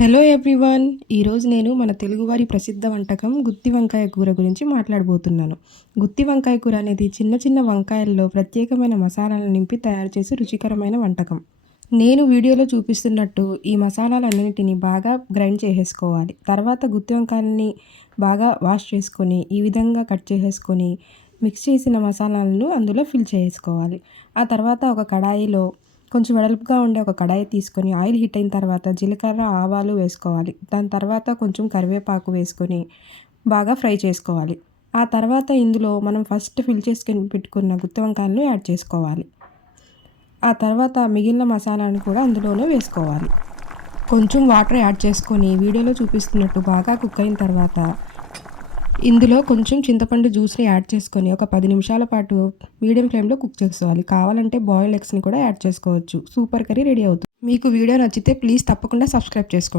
Hello everyone. ఈరోజు నేను మన తెలుగువారి ప్రసిద్ధ వంటకం గుత్తి వంకాయ కూర గురించి మాట్లాడబోతున్నాను. గుత్తి వంకాయ కూర అనేది చిన్న చిన్న వంకాయల్లో ప్రత్యేకమైన మసాలాలను నింపి తయారు చేసే రుచికరమైన వంటకం. నేను వీడియోలో చూపిస్తున్నట్టు ఈ మసాలాలన్నిటిని బాగా గ్రైండ్ చేసేసుకోవాలి. తర్వాత గుత్తి వంకాయలని బాగా వాష్ చేసుకొని ఈ విధంగా కట్ చేసేసుకొని మిక్స్ చేసిన మసాలాలను అందులో ఫిల్ చేసుకోవాలి. ఆ తర్వాత ఒక కడాయిలో కొంచెం వెడల్పుగా ఉండే ఒక కడాయి తీసుకొని ఆయిల్ హీట్ అయిన తర్వాత జీలకర్ర, ఆవాలు వేసుకోవాలి. దాని తర్వాత కొంచెం కరివేపాకు వేసుకొని బాగా ఫ్రై చేసుకోవాలి. ఆ తర్వాత ఇందులో మనం ఫస్ట్ ఫిల్ చేసుకొని పెట్టుకున్న గుత్తి వంకాయలను యాడ్ చేసుకోవాలి. ఆ తర్వాత మిగిలిన మసాలాను కూడా అందులోనే వేసుకోవాలి. కొంచెం వాటర్ యాడ్ చేసుకొని వీడియోలో చూపిస్తున్నట్టు బాగా కుక్ అయిన తర్వాత ఇందులో కొంచెం చింతపండు జ్యూస్ని యాడ్ చేసుకొని ఒక 10 నిమిషాల పాటు మీడియం ఫ్లేమ్లో కుక్ చేసుకోవాలి. కావాలంటే బాయిల్డ్ ఎగ్స్ని కూడా యాడ్ చేసుకోవచ్చు. సూపర్ కర్రీ రెడీ అవుతుంది. మీకు వీడియో నచ్చితే ప్లీజ్ తప్పకుండా సబ్స్క్రైబ్ చేసుకోండి.